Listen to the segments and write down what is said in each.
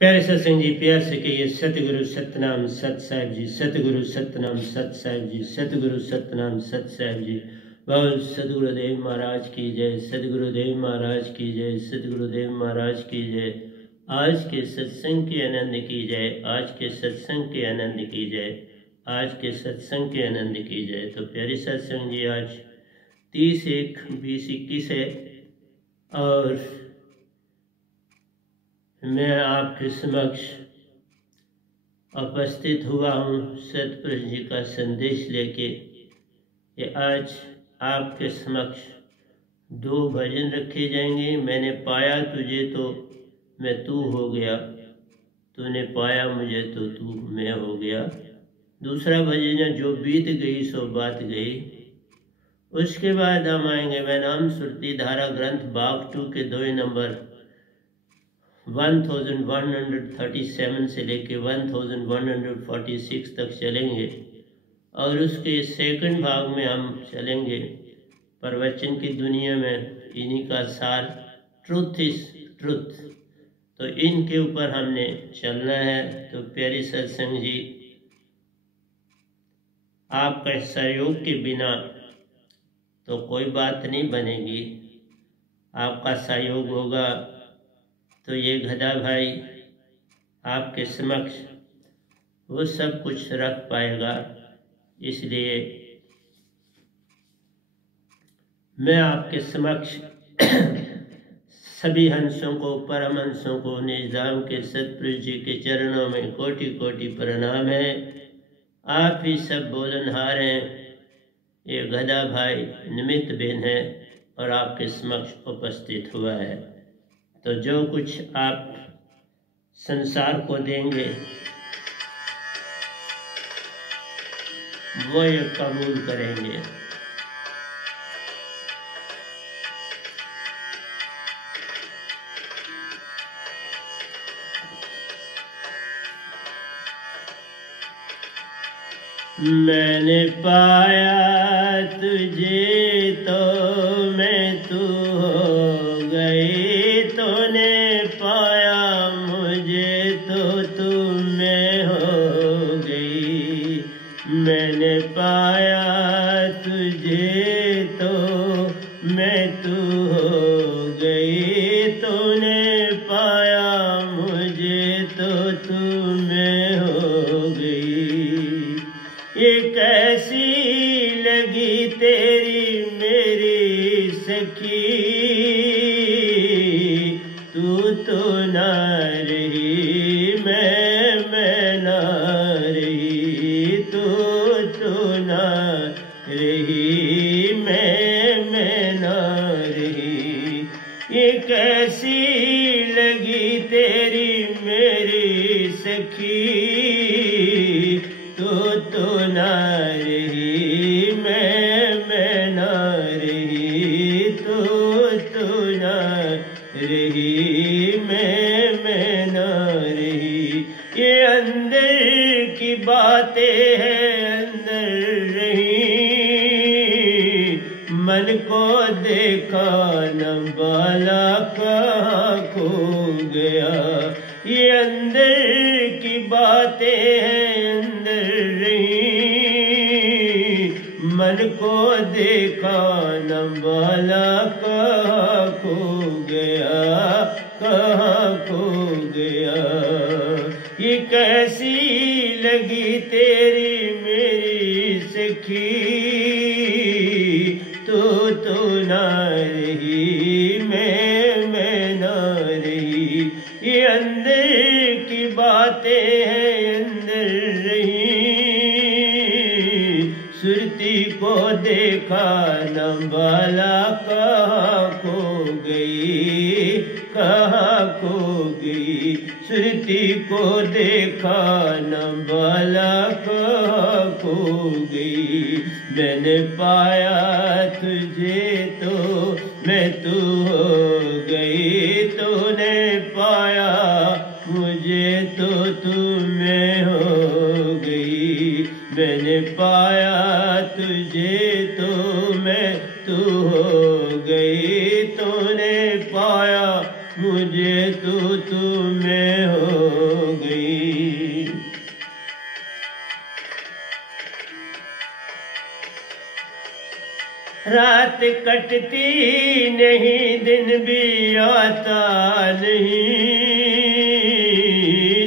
प्यारे सत्संग जी, प्यार से कहिए सतगुरु सतनाम सत साहिब जी, सतगुरु सतनाम सत साहिब जी, सतगुरु सतनाम सत साहिब जी। बोल सतगुरुदेव महाराज की जय, सतगुरुदेव महाराज की जय, सतगुरुदेव महाराज की जय। आज के सत्संग के आनंद की जय, आज के सत्संग के आनंद की जय, आज के सत्संग के आनंद की जय। तो प्यारे सत्संग जी, आज 30/1/2021 है और मैं आपके समक्ष उपस्थित हुआ हूँ सतपुरुष जी का संदेश लेके। ये आज आपके समक्ष 2 भजन रखे जाएंगे। मैंने पाया तुझे तो मैं तू हो गया, तूने पाया मुझे तो तू मैं हो गया। दूसरा भजन है जो बीत गई सो बात गई। उसके बाद हम आएंगे मैं नाम सुरती धारा ग्रंथ भाग 2 के 2 नंबर 1137 से लेके 1146 तक चलेंगे और उसके सेकंड भाग में हम चलेंगे प्रवचन की दुनिया में। इन्हीं का सार ट्रुथ इज ट्रुथ, तो इनके ऊपर हमने चलना है। तो प्यारी सत्संग जी, आपका सहयोग के बिना तो कोई बात नहीं बनेगी। आपका सहयोग होगा तो ये गधा भाई आपके समक्ष वो सब कुछ रख पाएगा। इसलिए मैं आपके समक्ष सभी हंसों को, परमहंसों को, निजाम के सतपुरुष जी के चरणों में कोटि कोटि प्रणाम है। आप ही सब बोलनहार हैं। ये गधा भाई निमित्त बेन है और आपके समक्ष उपस्थित हुआ है। तो जो कुछ आप संसार को देंगे वो ये कबूल करेंगे। मैंने पाया तुझे तो मैं तू हो गई, तूने पाया मुझे तो तू मैं हो गई। मैंने पाया तुझे तो मैं तू हो गई, तूने पाया मुझे तो तू मैं हो गई। ये कैसी लगी तेरी मेरी सखी, तू तो ना रही मैं ना रही, तू तो ना रही मैं ना रही। ये कैसी लगी तेरी मेरी सखी, तो ना रही मैं ना रही, तो ना रही मैं ना रही। ये अंदर की बातें हैं अंदर रही, मन को देखा न बाला कहाँ खो गया। ये अंदर की बातें हैं अंदर रही, मन को देखा न बाला कहाँ खो गया, कहाँ खो गया। ये कैसी लगी तेरी मेरी सखी, तो ना रही मैं ना रही। ये अंदर की बातें हैं अंदर रही, सुरती को देखा न बाला कहाँ खो गई, कहाँ खो गई। सुरती को देखा न बाला कहाँ खो गई। मैंने पाया तुझे तो मैं तू हो गई, तूने पाया मुझे तो तू मैं हो गई। मैंने पाया तुझे तो मैं तू हो गई, तूने पाया मुझे तो तू में हो गई। रात कटती नहीं, दिन भी आता नहीं,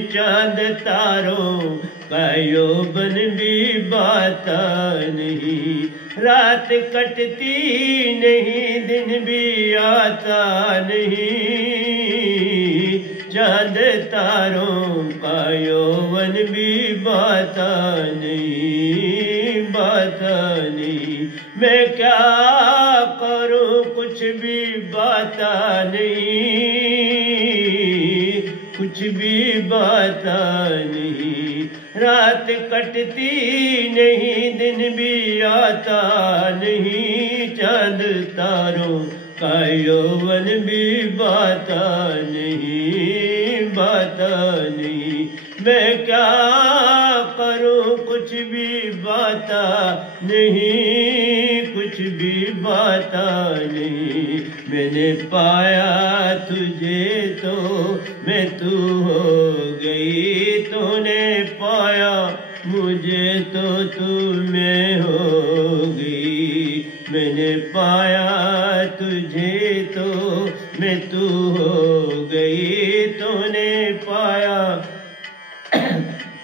चांद तारों का यौवन भी बाता नहीं। रात कटती नहीं, दिन भी आता नहीं, चांद तारों का यौवन भी बाता नहीं, बाता नहीं। मैं क्या करूं, कुछ भी बाता नहीं, कुछ भी बाता नहीं। रात कटती नहीं, दिन भी आता नहीं, चांद तारों का यौवन भी बाता नहीं, बाता नहीं। मैं क्या करूं, कुछ भी बाता नहीं, कुछ भी बाता नहीं। मैंने पाया तुझे तो मैं तू हो गई, तूने पाया मुझे तो तू मैं हो गई। मैंने पाया तुझे तो मैं तू हो गई, तूने पाया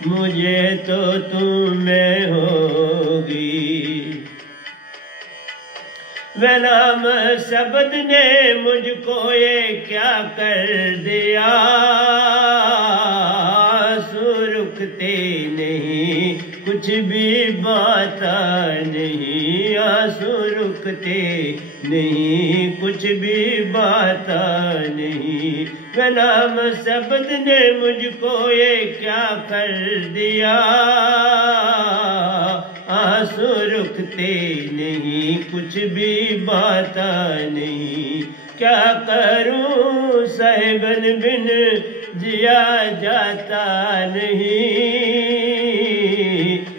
मुझे तो तू मैं होगी। वह नाम शब्द ने मुझको ये क्या कर दिया, सुरुकते नहीं, कुछ भी बाता नहीं, आंसू रुकते नहीं, कुछ भी बाता नहीं। वह नाम शब्द ने मुझको ये क्या कर दिया, आंसू रुकते नहीं, कुछ भी बाता नहीं। क्या करूं सहगन बिन जिया जाता नहीं,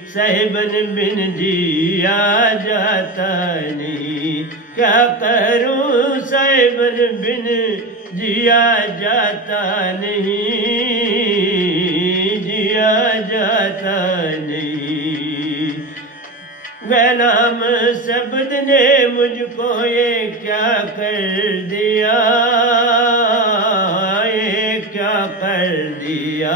सहबन बिन जिया जाता नहीं। क्या करूं सहबन बिन जिया जाता नहीं, जिया जाता नहीं। वह नाम शब्द ने मुझको ये क्या कर दिया, ये क्या कर दिया,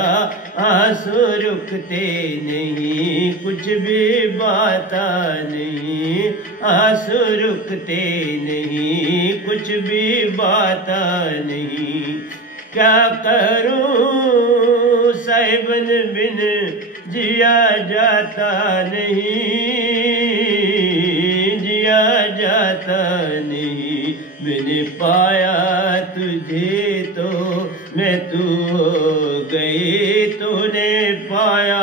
आंसू रुकते नहीं, कुछ भी बाता नहीं, आंसू रुकते नहीं, कुछ भी बाता नहीं। क्या करूं सहबन बिन जिया जाता नहीं, जिया जाता नहीं। मैंने पाया तुझे तो मैं तू हो गई, तूने पाया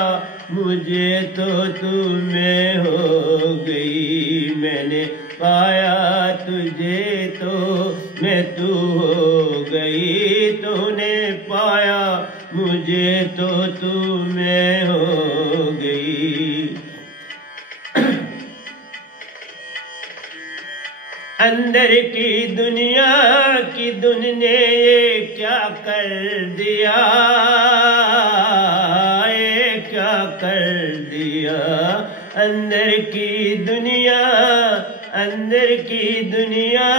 मुझे तो तू मैं हो गई। मैंने पाया तुझे तो मैं तू हो गई, तूने पाया मुझे तो तू मैं हो गई। अंदर की दुनिया की धुन ने ये क्या कर दिया, ये क्या कर दिया। अंदर की दुनिया, अंदर की दुनिया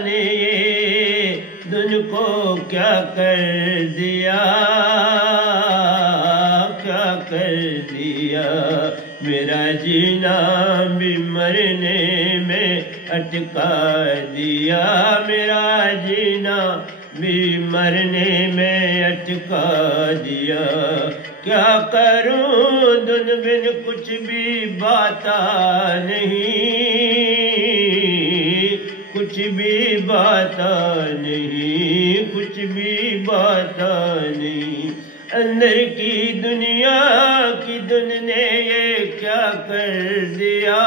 ने ये धुन को क्या कर दिया, क्या कर दिया। मेरा जीना भी मरने में अटका दिया, मेरा जीना भी मरने में अटका दिया। क्या करूं धुन बिन कुछ भी बाता नहीं, कुछ भी बाता नहीं, कुछ भी बाता नहीं। अंदर की दुनिया की धुन ने ये क्या कर दिया,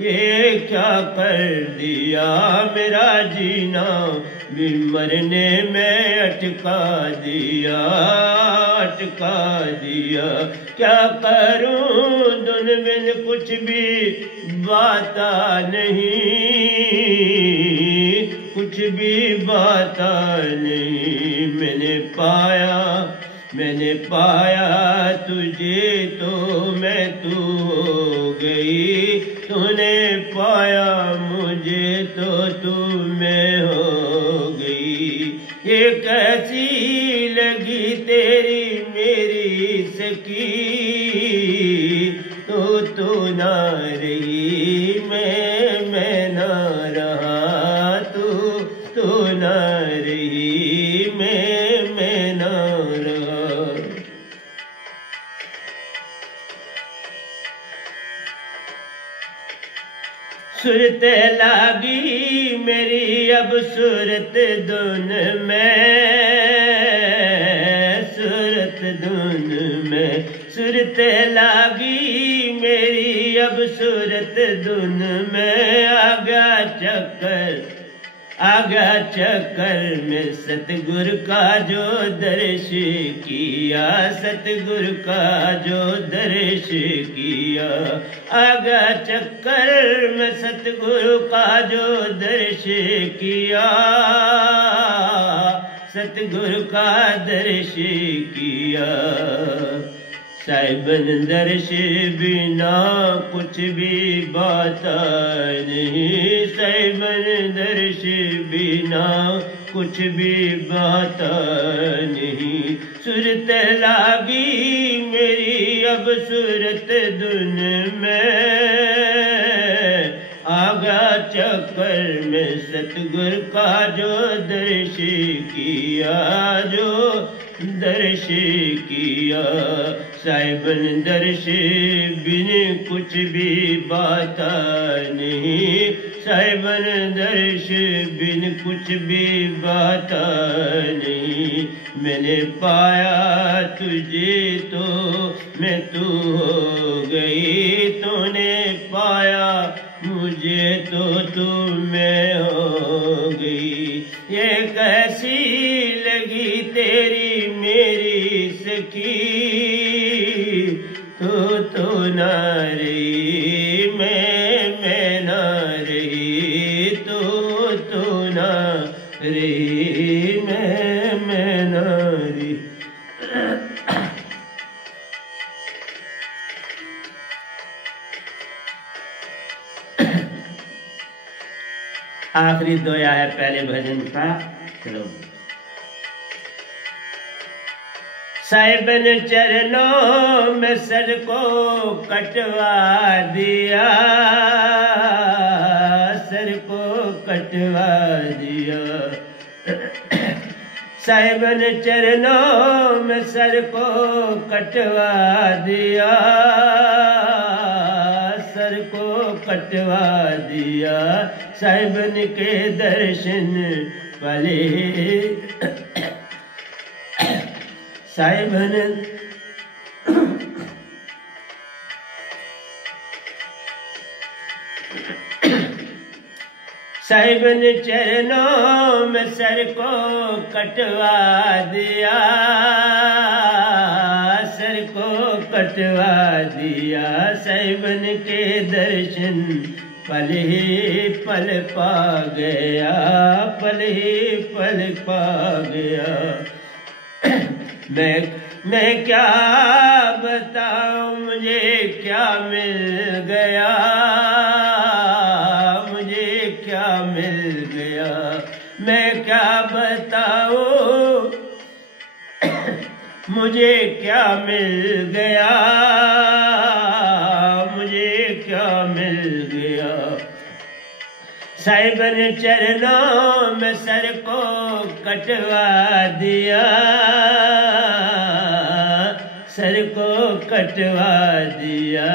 ये क्या कर दिया। मेरा जीना भी मरने में अटका दिया, अटका दिया। क्या करूं धुन बिन कुछ भी बाता नहीं, कुछ कुछ भी बाता नहीं। मैंने पाया तुझे तो मैं तू हो गई। तूने पाया मुझे तो तू मैं हो गई। ये कैसी लगी तेरी मेरी सखी, तो ना रही मैं ना रहा। तू ना रही मैं ना रहा। सूरत लागी मेरी अब सूरत धुन में, सूरत धुन में। सूरत लागी मेरी अब सूरत धुन में। आगा चक्कर में सतगुर का जो दर्श किया, सतगुर का जो दर्श किया। आगा चक्कर में सतगुरु का जो दर्श किया, सतगुरु का दर्श किया। साहिबन दर्श बिना कुछ भी बाता नहीं। साहिबन दर्श बिना कुछ भी बाता नहीं। सूरत लागी मेरी अब सूरत धुन में। आगा चक्कर में सतगुर का जो दर्श किया, जो दर्श किया। साहिबन दर्श बिन कुछ भी बाता नहीं। साहिबन दर्श बिन कुछ भी बाता नहीं। मैंने पाया तुझे तो मैं तू हो गई। तूने पाया मुझे तो तू मैं हो गई। ये कैसी लगी तेरी मेरी सखी, तो ना रही मैं ना रही। तो ना रही मैं ना रही। आखिरी दोया है पहले भजन का। चलो। साहिबन चरणों में सर को कटवा दिया, सर को कटवा दिया। साहिबन चरणों में सर को कटवा दिया, सर को कटवा दिया। साहिबन के दर्शन पले, साहिबन साहिबन चरणों में सर को कटवा दिया, सर को कटवा दिया। साहिबन के दर्शन पल ही पल पा गया, पल ही पल पा गया। मैं क्या बताऊं मुझे क्या मिल गया, मुझे क्या मिल गया। मैं क्या बताऊं मुझे क्या मिल गया, मुझे क्या मिल गया। साहिबन चरणों में सर को कटवा दिया, सर को कटवा दिया।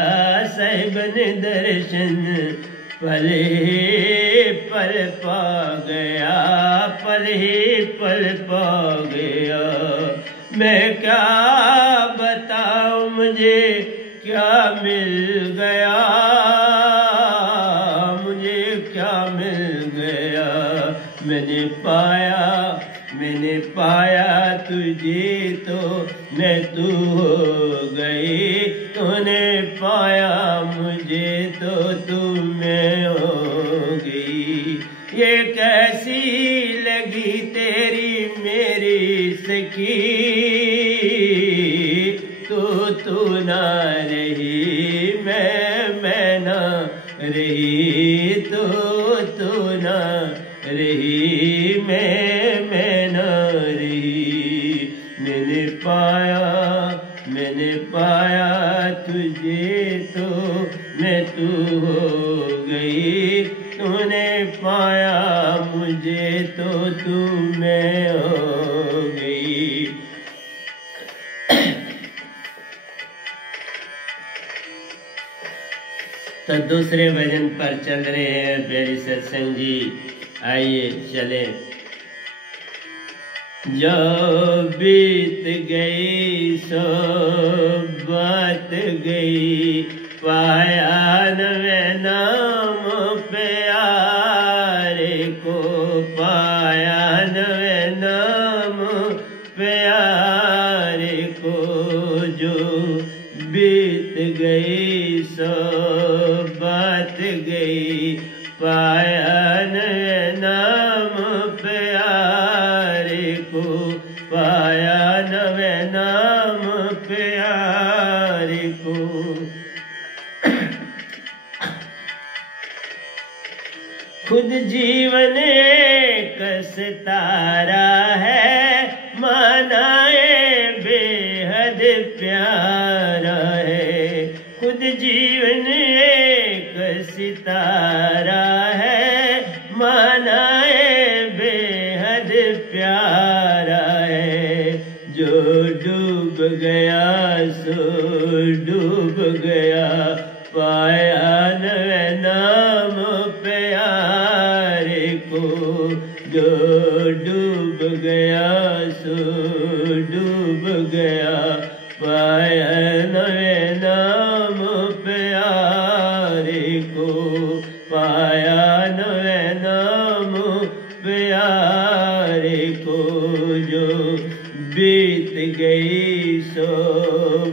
साहिबन दर्शन पल ही पल पा गया, पल ही पल पा गया। मैं क्या बताऊं मुझे क्या मिल गया, मुझे क्या मिल गया। मैंने पाया तुझे तो मैं तू हो गई। तूने पाया मुझे तो तू मैं हो गई। ये कैसी सखी तू ना रही, मैं ना रही, तू ना रही, मैं ना रही। मैंने पाया तुझे तो मैं तू हो गई, तूने पाया मुझे तो तू मैं हो गई। तो दूसरे भजन पर चल रहे हैं प्यारी सत्संग जी, आइए चले। जो बीत गई सो बात गई, पाया न नाम प्यारे को, पाया न नाम प्यारे को। जो बीत गई सो बात गई, पाया न नाम प्यारे को, पाया न नाम प्यारे को। खुद जीवन एक सितारा है, मानाए बेहद प्यारा है। खुद जीवन एक सितारा है, मानाए बेहद प्यारा है। जो डूब गया सो डूब गया, पाया न नाम प्यारे को। जो डूब गया सो डूब गया, पाया न नाम प्यारे को, पाया न नाम प्यारे को। जो बीत गई सो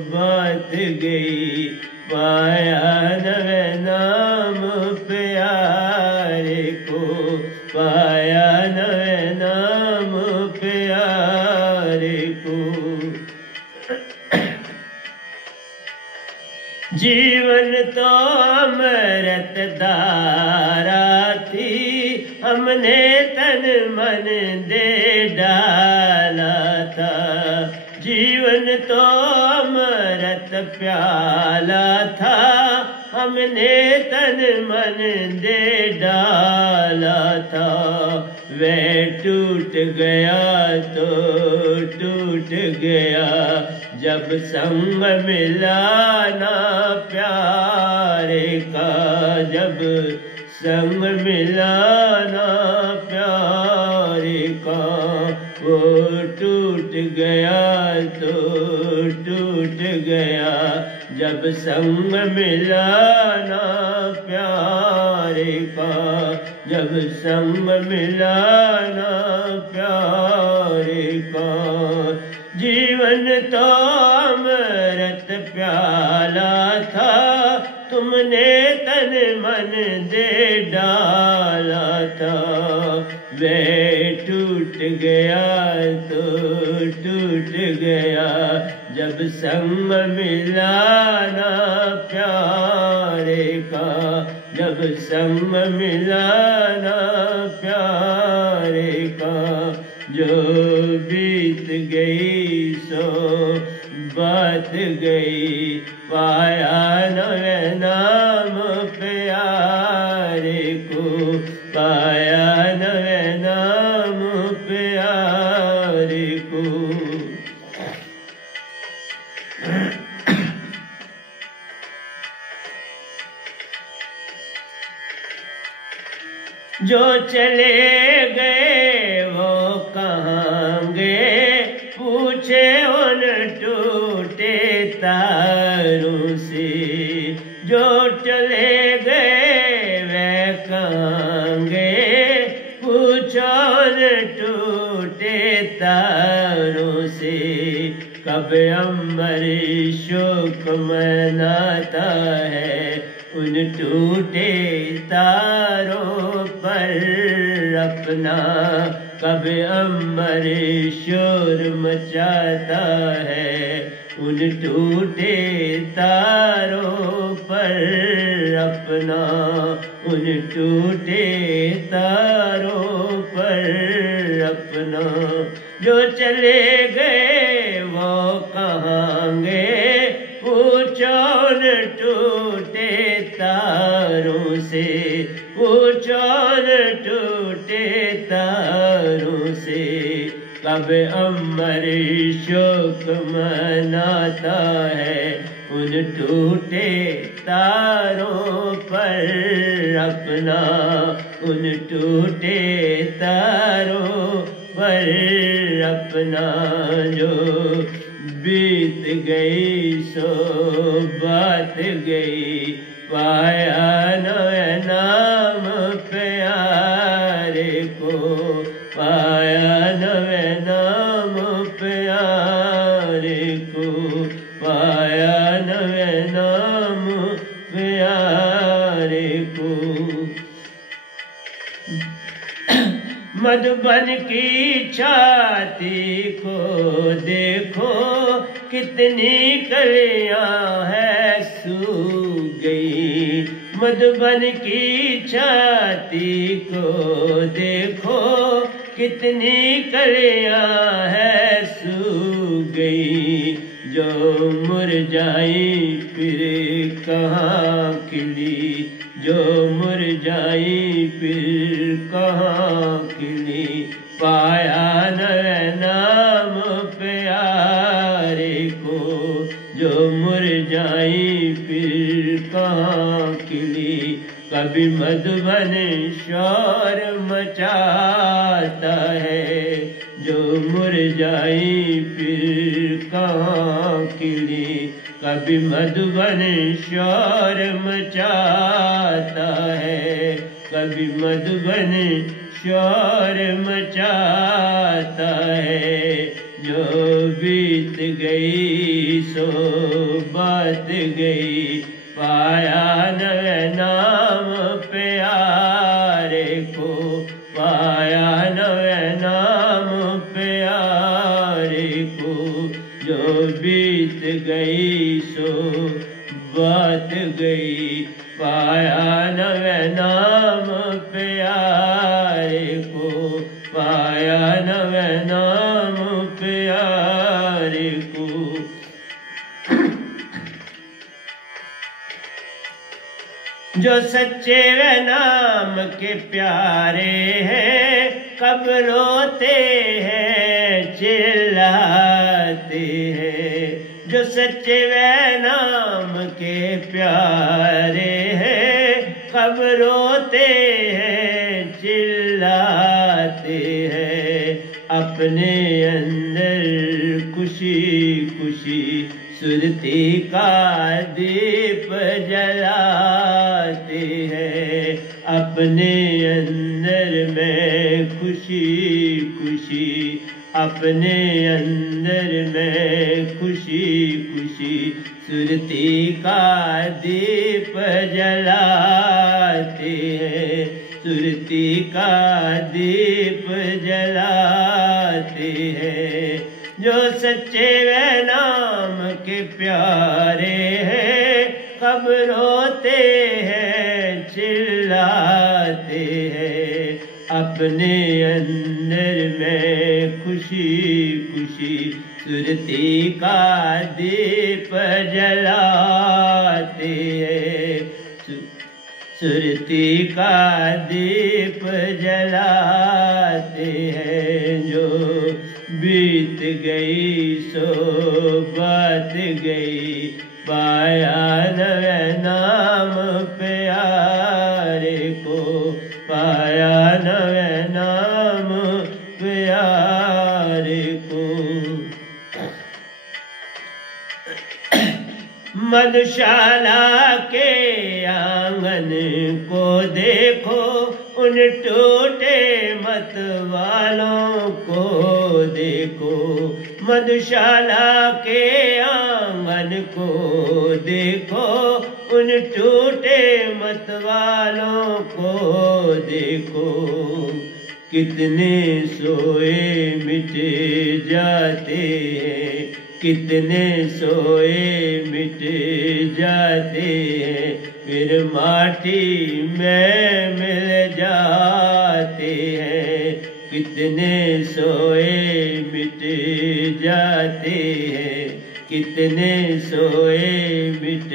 बात गई, पाया न नाम प्यारे को, पाया न नाम प्यारे को। जीवन तो अमृत धारा थी, हमने तन मन दे डाला था। जीवन तो अमृत प्याला था, हमने तन मन दे डाला था। वह टूट गया तो टूट गया, जब संग मिला ना प्यारे का, जब संग मिला ना प्यारे का। वो टूट गया तो टूट गया, जब संग मिला ना प्यारे का, जब संग मिला ना प्यारे का। जीवन तो अमृत प्याला था, तुमने तन मन दे डाला था। वह टूट गया तो टूट गया, जब संग मिला ना प्यारे का, जब संग मिला ना प्यारे का। जो बीत गई सो बात गई, पाया न नाम प्यारे को, पाया न नाम प्यारे को। जो चले गए वो कहाँ गए, पूछे उन टूटे तारों से। जो चले गए वे कहाँ गए, पूछो उन टूटे तारों से। कब अम्बर शोक मनाता है, उन टूटे तारों पर अपना कब अमर शोर मचाता है उन टूटे तारों पर अपना, उन टूटे तारों पर अपना। जो चले गए वो कहाँ गए पूछो न टूटे तारों से, पूछो न टूटे तारों से। कब अमर शोक मनाता है उन टूटे तारों पर अपना, उन टूटे तारों पर अपना। जो बीत गई सो बात गई पाया न नाम प्यारे को, पाया न नाम प्यारे को, पाया न नाम प्यारे को। मधुबन की छाती को देखो कितनी कलियां है सूख गई। मधुबन की छाती को देखो कितनी कलियां है सूख गई। जो मुरझाई फिर कहाँ खिली, जो मुरझाई फिर कहाँ खिली। पाया न नाम प्यारे को, जो मुरझाई फिर कहाँ खिली। कभी मधुबन शोर मचाता है, जो मुरझाई फिर कहाँ खिली। कभी मधुबन शोर मचाता है, कभी मधुबन शोर मचाता है। जो बीत गई सो बात गई पाया न नाम प्यारे को, पाया न नाम प्यारे को। जो बीत गई सो बात गई पाया न नाम प्यारे को, पाया न नाम प्यारे को। जो सच्चे वे नाम के प्यारे हैं कब रोते हैं चिल्लाते हैं। जो सच्चे वे नाम के प्यारे हैं कब रोते हैं चिल्लाते हैं। अपने अंदर खुशी खुशी सुरती का दीप जलाते हैं। अपने अंदर में खुशी खुशी, अपने अंदर में खुशी खुशी सुरती का दीप जलाते हैं। सुरती का दीप जलाते हैं। जो सच्चे वे नाम के प्यारे हैं कब रोते हैं चिल्लाते हैं। अपने अंदर में खुशी खुशी सुरती का दीप जलाते हैं। सुरती का दीप जलाते हैं। जो बीत गई सो बात गई पाया न नाम प्यारे को, पाया न नाम प्यारे को। मधुशाला के आंगन को देखो उन टूटे मत वालों को देखो। मधुशाला के आंगन को देखो उन टूटे मत वालों को देखो। कितने सोए मिट जाते हैं, कितने सोए मिट जाते हैं, फिर माटी में मिल जाते हैं। कितने सोए मिट जाते हैं, कितने सोए मिट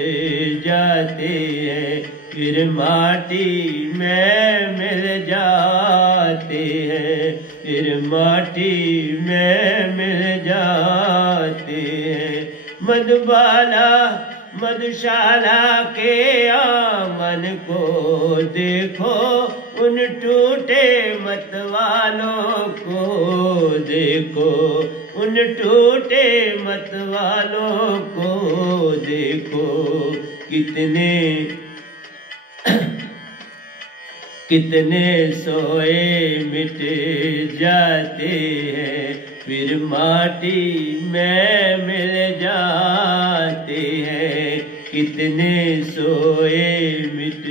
जाते हैं, फिर माटी में मिल जाते हैं, फिर माटी में मिल जाते हैं। मधुबाला मधुशाला के आंगन को देखो, उन टूटे मतवालों को देखो, उन टूटे मतवालों को देखो। कितने कितने सोए मिट जाते हैं, फिर माटी में मिल जाते हैं। कितने सोए मिट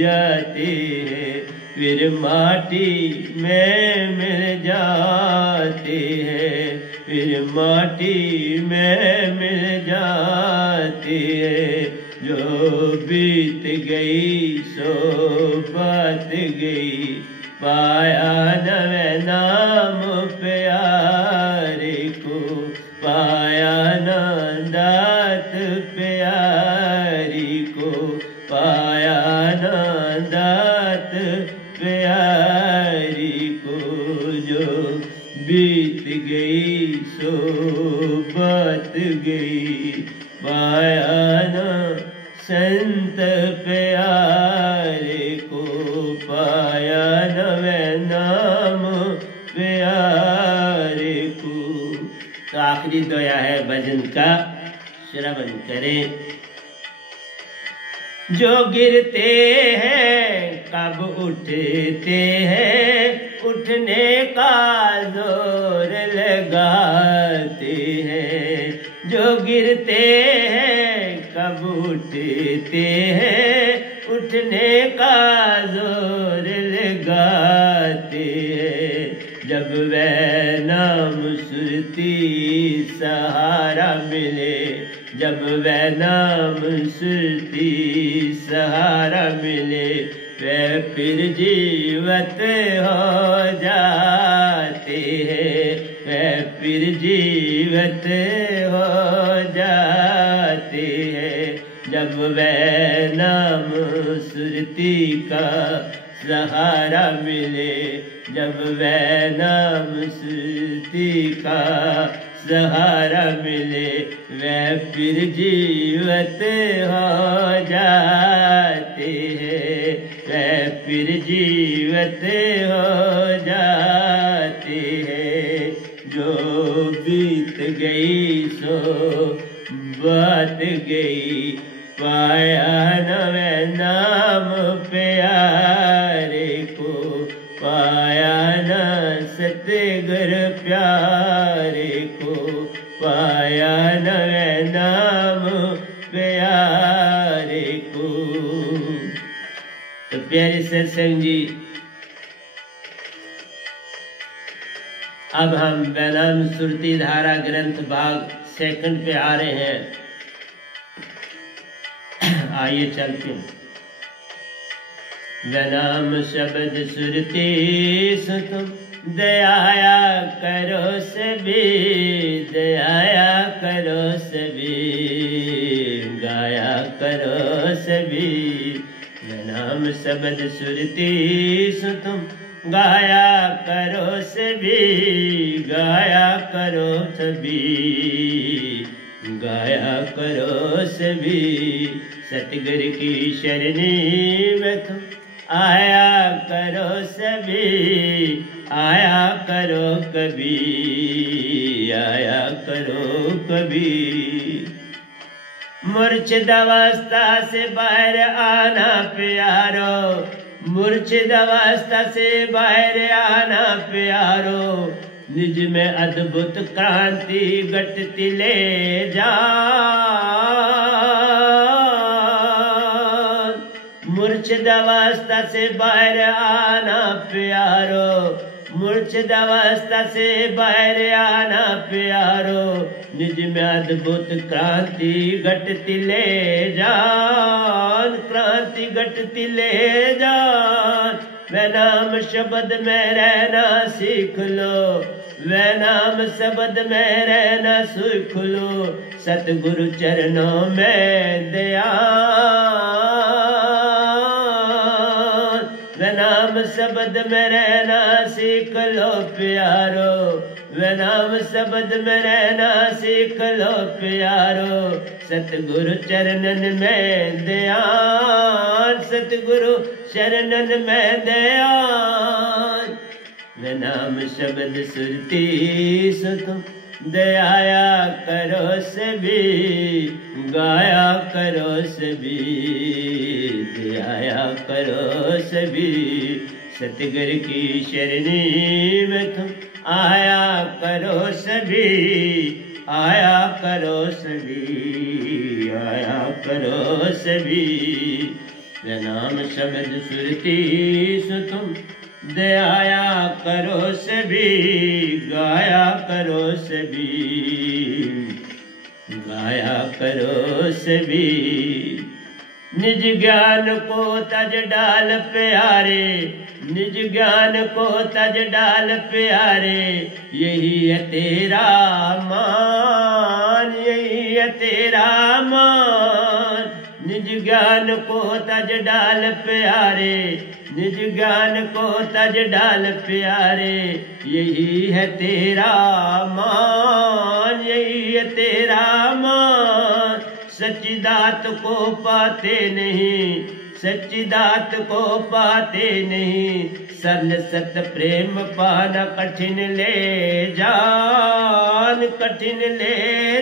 जाते हैं, फिर माटी में मिल जाते हैं, फिर माटी में मिल जाते हैं। जो बीत गई सो बात गई, पाया नवे नाम प्यारे को, पाया ना दात प्यारी को, पाया ना दात प्यारी को। जो बीत गई सो बात गई, पाया ना संत प्यारे को, पाया नवे नाम प्यारे को। तो आखिरी दोया है भजन का, श्रवण करें। जो गिरते हैं कब उठते हैं, उठने का जोर लगाते हैं। जो गिरते हैं कब उठते हैं, उठने का जोर लगाते हैं। जब वह नाम सुरती सहारा मिले, जब वह नाम सुरती सहारा मिले, वह फिर जीवत हो जाते हैं, वह फिर जीवत हो जाते हैं। जब वह नाम सुरती का सहारा मिले, जब वह नाम सुरती का सहारा मिले, वह फिर जीवत हो जाते हैं, वह फिर जीवत हो जाते हैं। जो बीत गई सो बात गई, पाया नवे नाम प्यारे को, पाया न सतगुर प्यारे को, पाया नवे नाम प्यारे को। तो प्यारे सत्संग जी, अब हम वैनाम सुरती धारा ग्रंथ भाग सेकंड पे आ रहे हैं। आइए चलते हैं। वैनाम शब्द सुरती सुतुम, दयाया करो सभी, दयाया करो सभी, गाया करो सभी। वैनाम शब्द सुरती सुतुम, गाया करो सभी, गाया करो सभी, गाया करो सभी। सतगुर की शरणी में तुम आया करो सभी, आया करो कभी, आया करो कभी। मूर्छित अवस्था से बाहर आना प्यारो, मूर्छित अवस्था से बाहर आना प्यारो। निज में अद्भुत क्रांति घटती ले जा, मूर्छित मूर्छित अवस्था से बाहर आना प्यारो, मूर्छित अवस्था से बाहर आना प्यारो, निज में अद्भुत क्रांति घटती ले जान, क्रांति घटती ले जान। वह नाम शब्द में रहना सीख लो, वह नाम शब्द में रहना सीख लो, सतगुरु चरणों में ध्यान। वह नाम शब्द में रहना सीख लो प्यारो, वह नाम शब्द में रहना सीख लो प्यारो, सतगुरु चरणन में ध्यान, सतगुरु चरणन में ध्यान। वह नाम शब्द सुरती सुतुम दयाया करो सभी, गाया करो सभी, दयाया करो सभी, सतगुरु की शरणी में तुम आया करो सभी, आया करो सभी, आया करो सभी। वह नाम शब्द सुरती सुतुम दयाया करो सभी, गाया करो सभी, गाया करो सभी। निज ज्ञान को तज डाल प्यारे, निज ज्ञान को तज डाल प्यारे, यही है तेरा मान, यही है तेरा मान। निज ज्ञान को तज डाल प्यारे, निज ज्ञान को तज डाल प्यारे, यही है तेरा मान, यही है तेरा मान। सच्ची दात को पाते नहीं, सच्ची दात को पाते नहीं, सरल सत प्रेम पाना कठिन ले जान, कठिन ले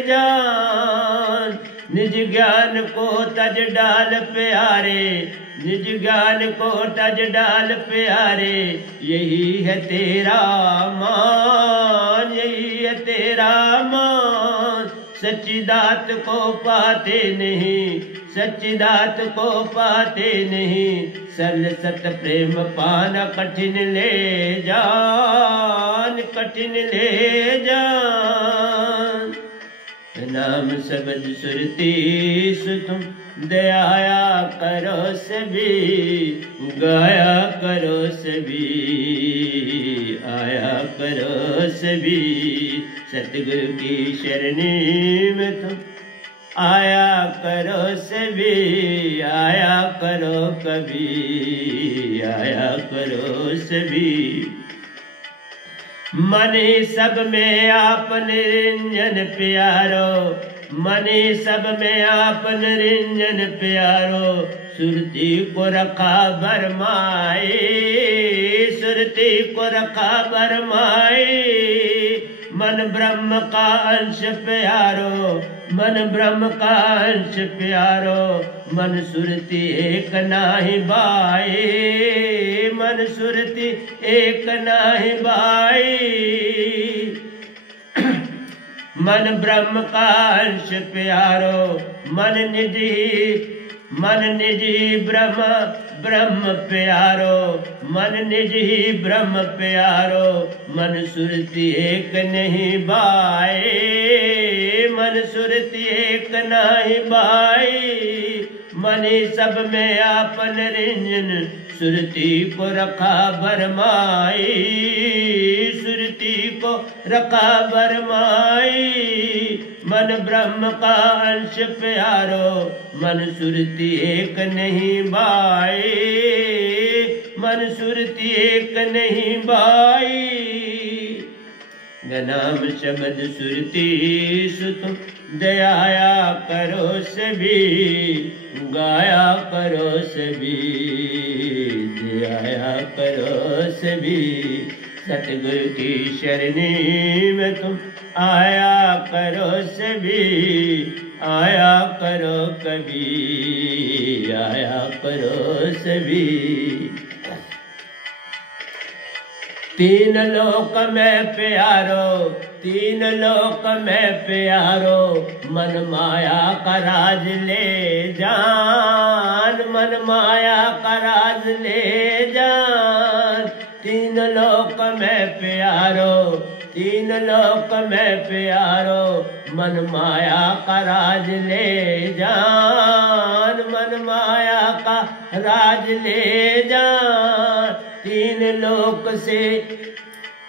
जान। निज ज्ञान को तज डाल प्यारे, निज ज्ञान को तज डाल प्यारे, यही है तेरा मान, यही है तेरा मान। सच्ची दात को पाते नहीं, सच्ची दात को पाते नहीं, सरल सत प्रेम पाना कठिन ले जान, कठिन ले जान। नाम शब्द सुरती सुतुम दयाया करो सभी, गाया करो सभी, आया करो सभी, सतगुरु की शरणी में तुम आया करो सभी, आया करो कभी, आया करो सभी। मन ही सब में आप निरंजन प्यारो, मन ही सब में आप निरंजन प्यारो, सुरती को रखा बरमाए, सुरती को रखा बरमाए। मन ब्रह्म का अंश प्यारो, मन ब्रह्म का अंश प्यारो, मन सुरती एक नाही बाई, मन सुरती एक नाही बाई। मन ब्रह्म का अंश प्यारो, मन निज ही ब्रह्म, ब्रह्म प्यारो, मन निज ही ब्रह्म प्यारो, मन सुरती एक नहीं बाई, मन सुरती एक नहीं बाई। मन ही सब में आपन रिंजन, सुरती को रखा बरमाई, सुरती को रखा बरमाई। मन ब्रह्म का अंश प्यारो, मन सुरती एक नहीं बाई, मन सुरती एक नहीं बाई। नाम शब्द सुरती सुतुम दयाया करो सभी, गाया करो सभी, दयाया करो सभी। सतगुरु की शरणी में तुम आया करो सभी, आया करो कभी, आया करो सभी। तीन लोक में प्यारो, तीन लोक में प्यारो, मन माया का राज ले जान, मन माया का राज ले जान। तीन लोक में प्यारो, तीन लोक में प्यारो, मन माया का राज ले जान, मन माया का राज ले जान। तीन लोक से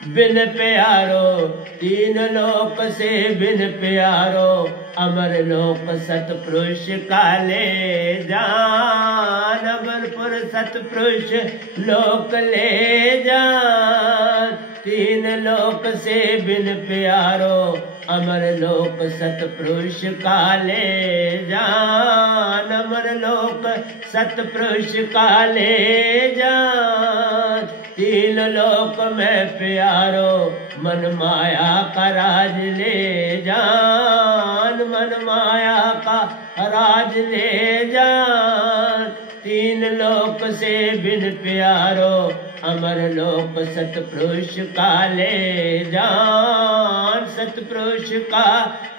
बिन प्यारो, तीन लोक से बिन प्यारो, अमर लोक सतपुरुष का ले जान, अमरपुर सतपुरुष लोक ले जान। तीन लोक से बिन प्यारो, अमर लोक सतपुरुष का ले जान, अमर लोक सतपुरुष का ले जान। तीन लोक में प्यारो, मन माया का राज ले जान, मन माया का राज ले जान। तीन लोक से बिन प्यारो, अमर लोक सतपुरुष का ले जान, सतपुरुष का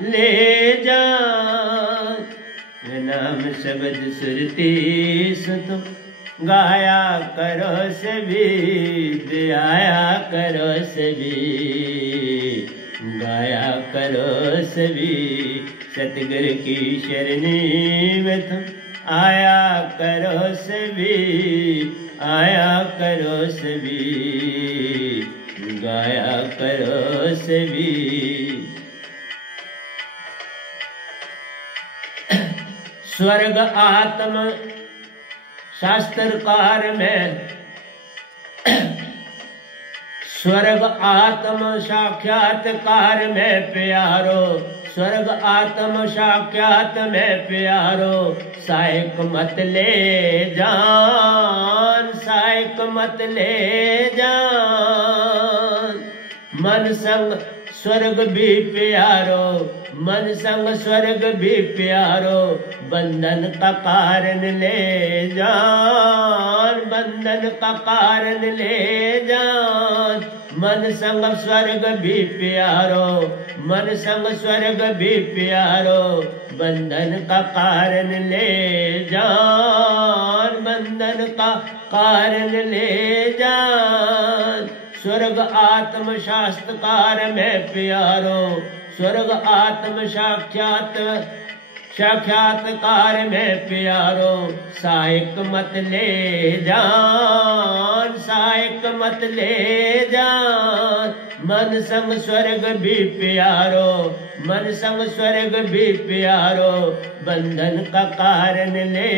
ले जान। नाम शब्द सुरती सुतुम गाया करो सभी, आया करो सभी, गाया करो सभी। सतगुरु की शरणी में तुम आया करो सभी, आया करो सभी, गाया करो सभी। स्वर्ग आत्म शास्त्रकार में, स्वर्ग आत्म साक्षात्कार में प्यारो, स्वर्ग आत्म साक्षात में प्यारो। सायक मत ले जान, सायक मत ले जान। मन संग स्वर्ग भी प्यारो, मन संग स्वर्ग भी प्यारो। बंधन का कारण ले जान, बंधन का कारण ले जान। मन संग स्वर्ग भी प्यारो, मन संग स्वर्ग भी प्यारो। बंधन का कारण ले जान, बंधन का कारण ले जान। स्वर्ग आत्म शास्त्रकार में प्यारो, स्वर्ग आत्म साक्षात्कार में प्यारो। सायक मत ले जान, सायक मत ले जान। मन संग स्वर्ग भी प्यारो, मन संग स्वर्ग भी प्यारो। बंधन का कारण ले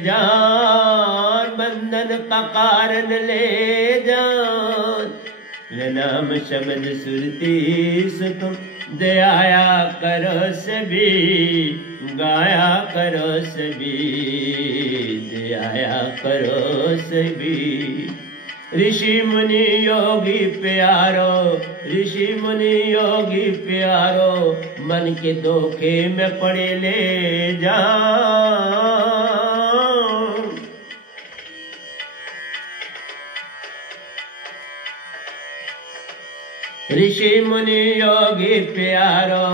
जान, बंधन का कारण ले जान। नाम शब्द सुरती सुतुम दयाया करो सभी, गाया करो सभी, दयाया करो सभी। ऋषि मुनि योगी प्यारो, ऋषि मुनि योगी प्यारो। मन के धोखे में पड़े ले जान। ऋषि मुनि योगी प्यारो,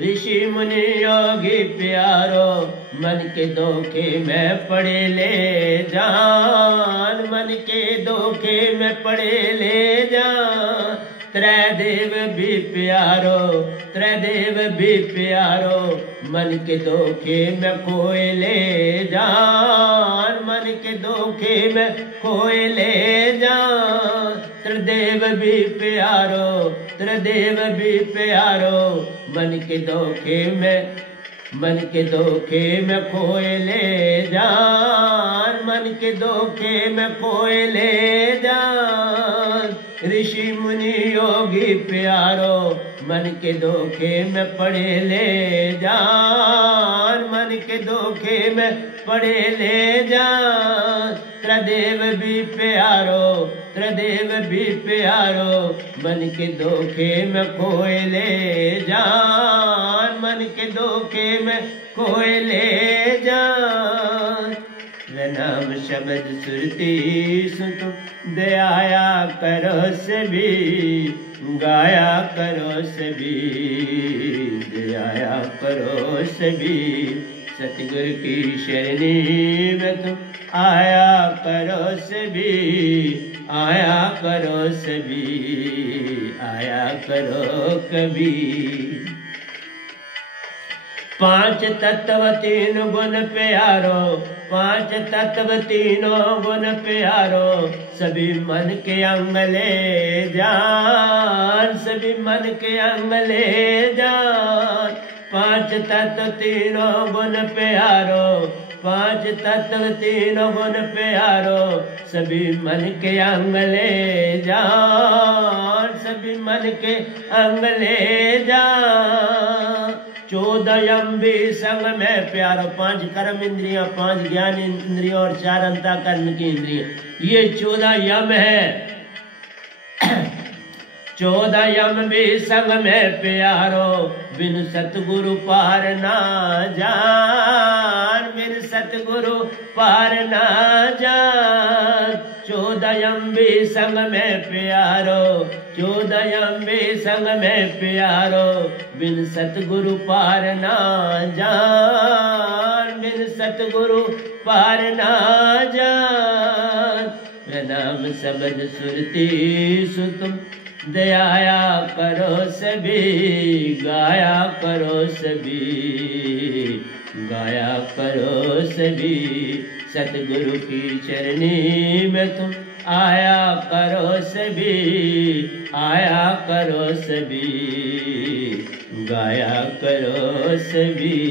ऋषि मुनि योगी प्यारो। मन के धोखे में पड़े ले जान, मन के धोखे में पड़े ले जान। त्रैदेव भी प्यारो, त्रैदेव भी प्यारो। मन के धोखे में खोए ले जान, मन के धोखे में खोए ले जान। त्रिदेव भी प्यारो, त्रिदेव भी प्यारो। मन के धोखे में, मन के धोखे में खोए ले जान, मन के धोखे में खोए ले जान। ऋषि मुनि योगी प्यारो। मन के धोखे में पड़े ले जान, मन के धोखे में पड़े ले जान। त्रिदेव भी प्यारो, त्रिदेव भी प्यारो। मन के धोखे में खोए ले जान, मन के धोखे में खोए ले जान। नाम शब्द सुरती सुतुम दयाया करो सभी, गाया करो सभी, दयाया करो सभी। सतगुरु की शरणी में तुम आया करो सभी, आया करो सभी, आया करो कभी। पांच तत्व तीन गुण प्यारो, पांच तत्व तीनों गुण प्यारो, सभी मन के अंग ले जान, सभी मन के अंग ले जान। पांच तत्व तीनों गुण प्यारो, पांच तत्व तीनों गुण प्यारो, सभी मन के अंग ले जान, सभी मन के अंग ले जान। 14 यम भी संग में प्यारो, 5 कर्म इंद्रियां, 5 ज्ञान इंद्रियां और 4 अंतःकरण की इंद्रियां, ये 14 यम है। 14 यम भी संग में प्यारो, बिन सतगुरु पार ना जान, बिन सतगुरु पार ना जान। 14 यम भी संग में प्यारो, 14 यम भी संग में प्यारो, बिन सतगुरु पार ना जान, बिन सतगुरु पार ना जान। नाम शब्द सुरती सुतुम, दयाया करो सभी, गाया करो सभी, गाया करो सभी। सतगुरु की चरणी में तुम आया करो सभी, आया करो सभी, गाया करो सभी।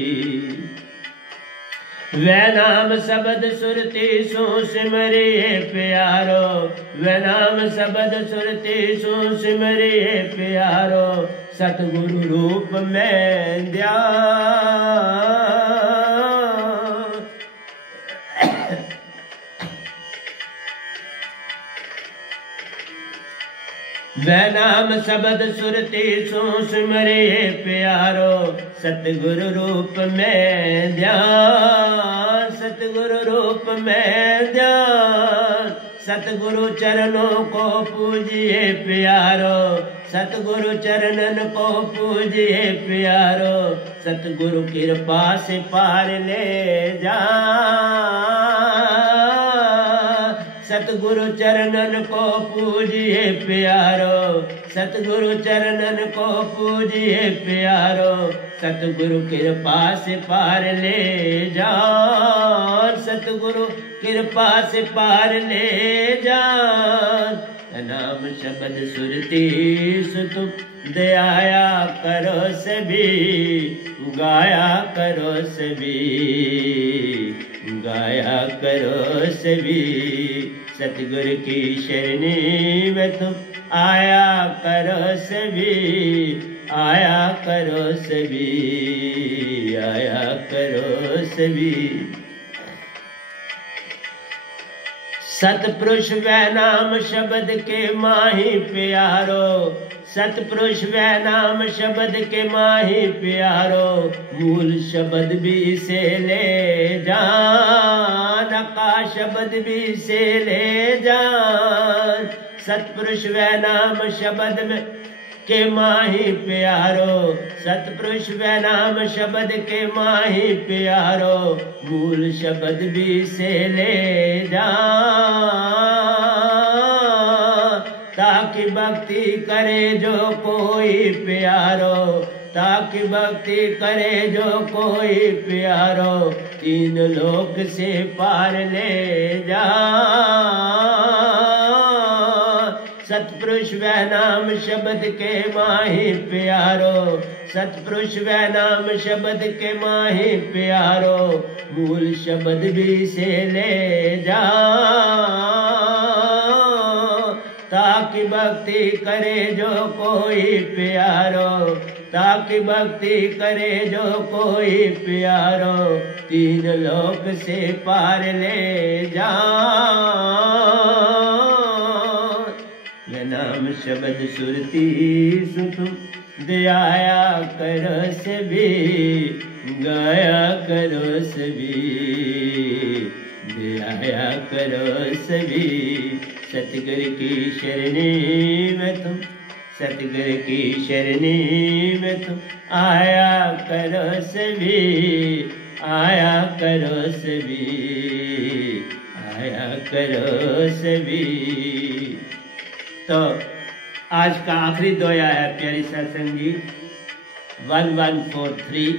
वै नाम शब्द सुरती सु सिमरिए प्यारो, वै नाम शब्द सुरती सु सिमरिए प्यारो, सतगुरु रूप में ध्यान। वै नाम शब्द सुरती सु सिमरिए प्यारो, सतगुरु रूप में ध्यान, सतगुरु रूप में ध्यान। सतगुरु चरणों को पूजिए प्यारो, सतगुरु चरणन को पूजिए प्यारो, सतगुरु कृपा से पार ले जा। सतगुरु चरणन को पूजिए प्यारो, सतगुरु चरणन को पूजिए प्यारो, सतगुरु कृपा से पार ले जान, सतगुरु कृपा से पार ले जान। नाम शब्द सुरती सुतुम, दयाया करो सभी, गाया करो सभी, गाया करो सभी। सतगुरु की शरणी में तुम आया करो सभी, आया करो सभी, आया करो सभी। सतपुरुष वै नाम शब्द के माही प्यारो, सतपुरुष वै नाम शब्द के माही प्यारो, मूल शब्द भी से ले जान, आकाश शब्द भी से ले जान। सतपुरुष वै नाम शब्द में के माही प्यारो, सतपुरुष वै नाम शब्द के माही प्यारो, मूल शब्द भी से ले जा, ताकि भक्ति करे जो कोई प्यारो, ताकि भक्ति करे जो कोई प्यारो, तीन लोक से पार ले जा। सतपुरुष वै नाम शब्द के माही प्यारो, सतपुरुष वै नाम शब्द के माही प्यारो, मूल शब्द भी से ले जा, ताकि भक्ति करे जो कोई प्यारो, ताकि भक्ति करे जो कोई प्यारो, तीन लोक से पार ले जा। नाम शब्द सुरती सुतुम, दयाया करो सभी, गाया करो सभी, दयाया करो सभी। सतगुरु की शरणी में तुम, सतगुरु की शरणी में तुम आया करो सभी, आया करो सभी, आया करो सभी। तो आज का आखिरी दोया है प्यारी सत्संग जी 1143।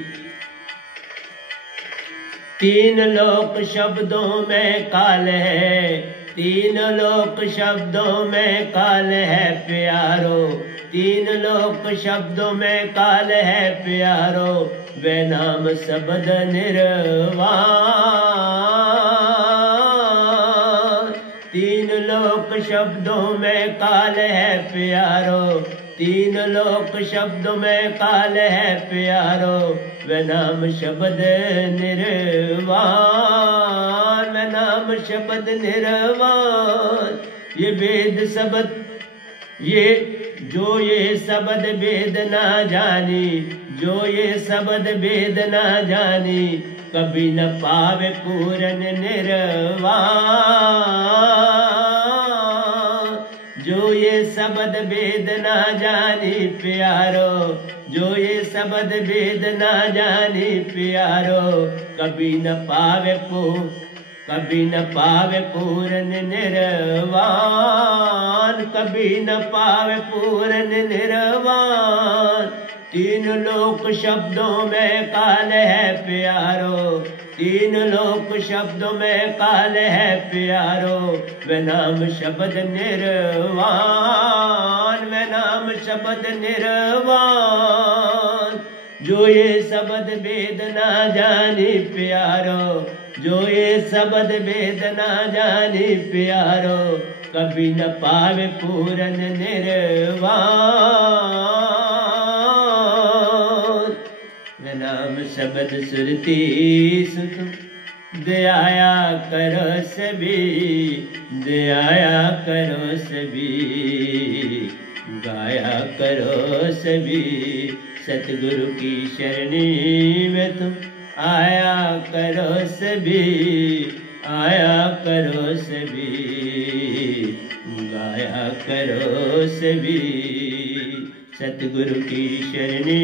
तीन लोक शब्दों में काल है, तीन लोक शब्दों में काल है प्यारो, तीन लोक शब्दों में काल है प्यारो, वे नाम शब्द निर्वाण। तीन लोक शब्दों में काल है प्यारो, तीन लोक शब्दों में काल है प्यारो, वे नाम शब्द निर्वाण, वे नाम शब्द निर्वाण। ये वेद शब्द, ये जो ये शब्द वेद ना जानी, जो ये शब्द वेद ना जानी, कभी न पावे पूर्ण निर्वाण। जो ये शब्द वेद ना जानी प्यारो, जो ये शब्द वेद ना जानी प्यारो, कभी न पावे कभी न पावे पूर्ण निर्वाण, कभी न पावे पूर्ण निर्वाण। तीन लोक शब्दों में काल है प्यारो, तीन लोक शब्दों में काल है प्यारो, वे नाम शब्द निर्वाण, वे नाम शब्द निर्वाण। जो ये शब्द वेद ना जानी प्यारो, जो ये शब्द वेद ना जानी प्यारो, कभी न पावे पूर्ण निर्वाण। वे नाम शब्द सुरती सुतुम, दयाया करो सभी, दयाया करो सभी, गाया करो सभी। सतगुरु की शरणी में तुम आया करो सभी, आया करो सभी, गाया करो सभी। सतगुरु की शरणी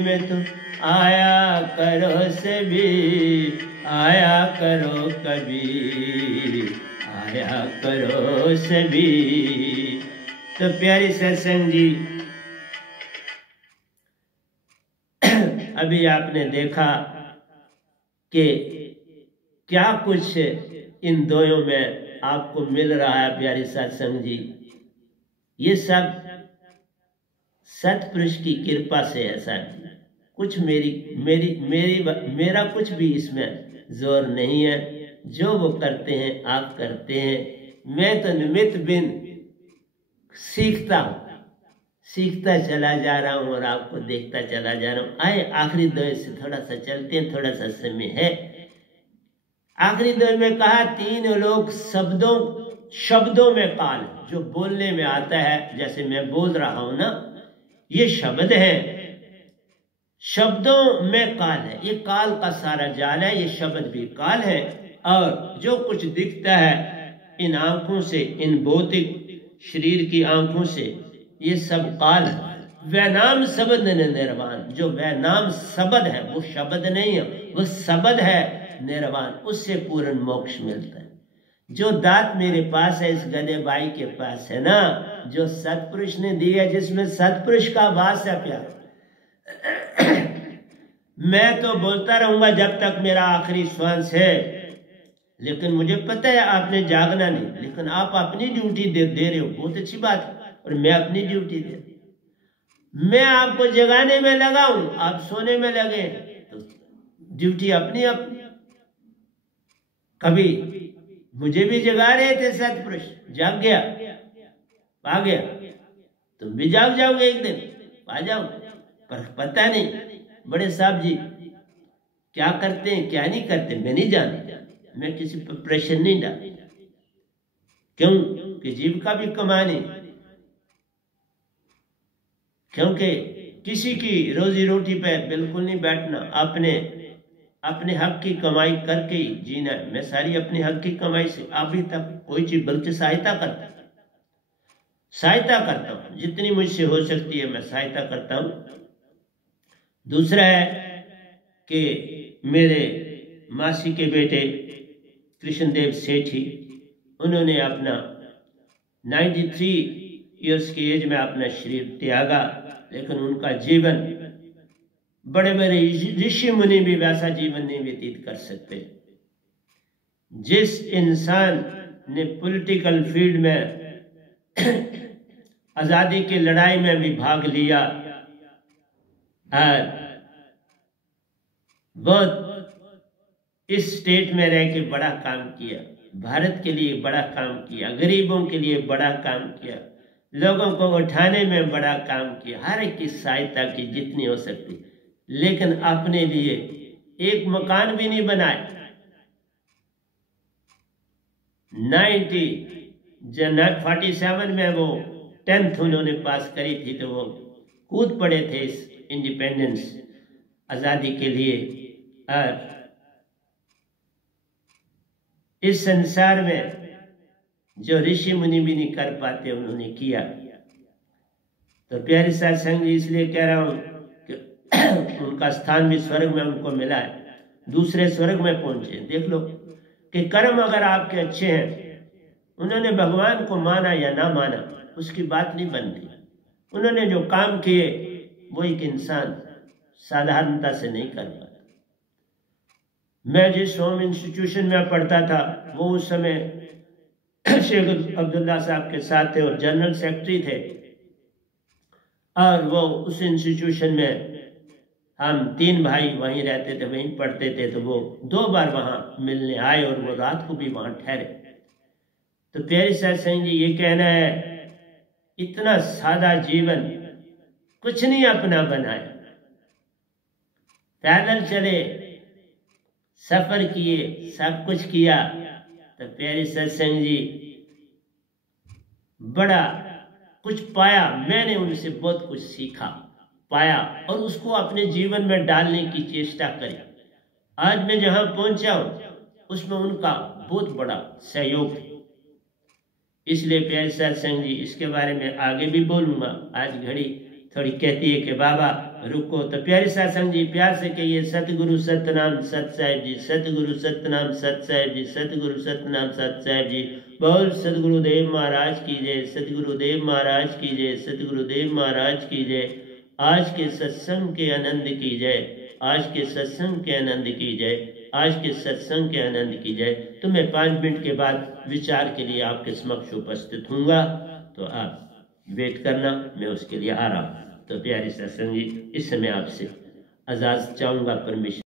में तुम आया करो सभी, आया करो कभी, आया करो सभी। तो प्यारी सत्संग जी, अभी आपने देखा कि क्या कुछ इन दोयों में आपको मिल रहा है प्यारी सत्संग जी। ये सब सतपुरुष की कृपा से ऐसा है, कुछ मेरा कुछ भी इसमें जोर नहीं है। जो वो करते हैं आप करते हैं, मैं तो निमित्त बिन सीखता चला जा रहा हूं और आपको देखता चला जा रहा हूं। आए आखिरी दौर से थोड़ा सा चलते हैं, थोड़ा सा समय है। आखिरी दौर में कहा तीन लोग शब्दों में काल, जो बोलने में आता है, जैसे मैं बोल रहा हूं ना, ये शब्द है, शब्दों में काल है। ये काल का सारा जाल है, ये शब्द भी काल है। और जो कुछ दिखता है इन आंखों से, इन भौतिक शरीर की आंखों से, ये सब काल है। वह नाम शब्द निर्वाण, जो वह नाम शब्द है, वो शब्द नहीं है, वो शब्द है निर्वाण, उससे पूर्ण मोक्ष मिलता है। जो दात मेरे पास है, इस गधे बाई के पास है ना, जो सतपुरुष ने दी है, जिसमें सतपुरुष का वास है प्यार। मैं तो बोलता रहूंगा जब तक मेरा आखिरी श्वास है, लेकिन मुझे पता है आपने जागना नहीं, लेकिन आप अपनी ड्यूटी दे रहे हो, बहुत अच्छी बात है। और मैं अपनी ड्यूटी दे, मैं आपको जगाने में लगा हूं, आप सोने में लगे, तो ड्यूटी अपनी अपनी। कभी मुझे भी जगा रहे थे सतपुरुष, जाग गया, आ गया, तुम भी जाग जाओगे एक दिन, आ जाओ। पर पता नहीं बड़े साहब जी क्या करते हैं क्या नहीं करते, मैं नहीं जानता, मैं किसी पर प्रेशर नहीं डालता। क्यों कि जीविका भी कमानी, क्योंकि किसी की रोजी रोटी पे बिल्कुल नहीं बैठना, अपने हक की कमाई करके ही जीना है। मैं सारी अपने हक की कमाई से अभी तक कोई चीज बल्कि सहायता करता, सहायता करता हूँ, जितनी मुझसे हो सकती है मैं सहायता करता हूँ। दूसरा है कि मेरे मासी के बेटे कृष्णदेव सेठी, उन्होंने अपना 93 ईयर्स की एज में अपना शरीर त्यागा, लेकिन उनका जीवन, बड़े बड़े ऋषि मुनि भी वैसा जीवन नहीं व्यतीत कर सकते। जिस इंसान ने पॉलिटिकल फील्ड में आजादी की लड़ाई में भी भाग लिया और बहुत इस स्टेट में रह के बड़ा काम किया, भारत के लिए बड़ा काम किया, गरीबों के लिए बड़ा काम किया, लोगों को उठाने में बड़ा काम किया, हर एक की सहायता की जितनी हो सकती, लेकिन अपने लिए एक मकान भी नहीं बनाए। 47 में वो 10th उन्होंने पास करी थी, तो वो कूद पड़े थे इस इंडिपेंडेंस आज़ादी के लिए। और इस संसार में जो ऋषि मुनि भी नहीं कर पाते उन्होंने किया। तो प्यारे साथ संग जी, इसलिए कह रहा हूं कि उनका स्थान भी स्वर्ग में उनको मिला है, दूसरे स्वर्ग में पहुंचे। देख लो कि कर्म अगर आपके अच्छे हैं, उन्होंने भगवान को माना या ना माना उसकी बात नहीं बनती, उन्होंने जो काम किए वो एक इंसान साधारणता से नहीं कर पाता। मैं जिस होम इंस्टीट्यूशन में पढ़ता था वो उस समय शेख अब्दुल्ला साहब के साथ थे और जनरल सेक्रेटरी थे, और वो उस इंस्टीट्यूशन में हम 3 भाई वहीं रहते थे, वहीं पढ़ते थे। तो वो 2 बार वहां मिलने आए और वो रात को भी वहां ठहरे। तो प्यारे साथ सिंह जी, ये कहना है इतना सादा जीवन, कुछ नहीं अपना बनाया, पैदल चले, सफर किए, सब कुछ किया। तो प्यारे सत्संग जी, बड़ा कुछ पाया, मैंने उनसे बहुत कुछ सीखा, पाया और उसको अपने जीवन में डालने की चेष्टा करी। आज मैं जहां पहुंचा हूं उसमें उनका बहुत बड़ा सहयोग है। इसलिए प्यारे सत्संग जी, इसके बारे में आगे भी बोलूंगा, आज घड़ी थोड़ी कहती है कि बाबा रुको। तो प्यारे सत्संग जी, प्यार से कहिए सतगुरु सतनाम सत साहिब जी, सतगुरु सतनाम सत साहिब जी, सतगुरु सतनाम सत साहिब जी। बोल सतगुरुदेव महाराज की जय, सतगुरुदेव महाराज की जय, सतगुरुदेव महाराज की जय। आज के सत्संग के आनंद की जय, आज के सत्संग के आनंद की जय, आज के सत्संग के आनंद की जय। तो मैं 5 मिनट के बाद विचार के लिए आपके समक्ष उपस्थित हूँगा, तो आप वेट करना, मैं उसके लिए आ रहा हूँ। तो प्यारे सत्संग जी, इस समय आपसे आजाद चाहूँगा, परमिशन।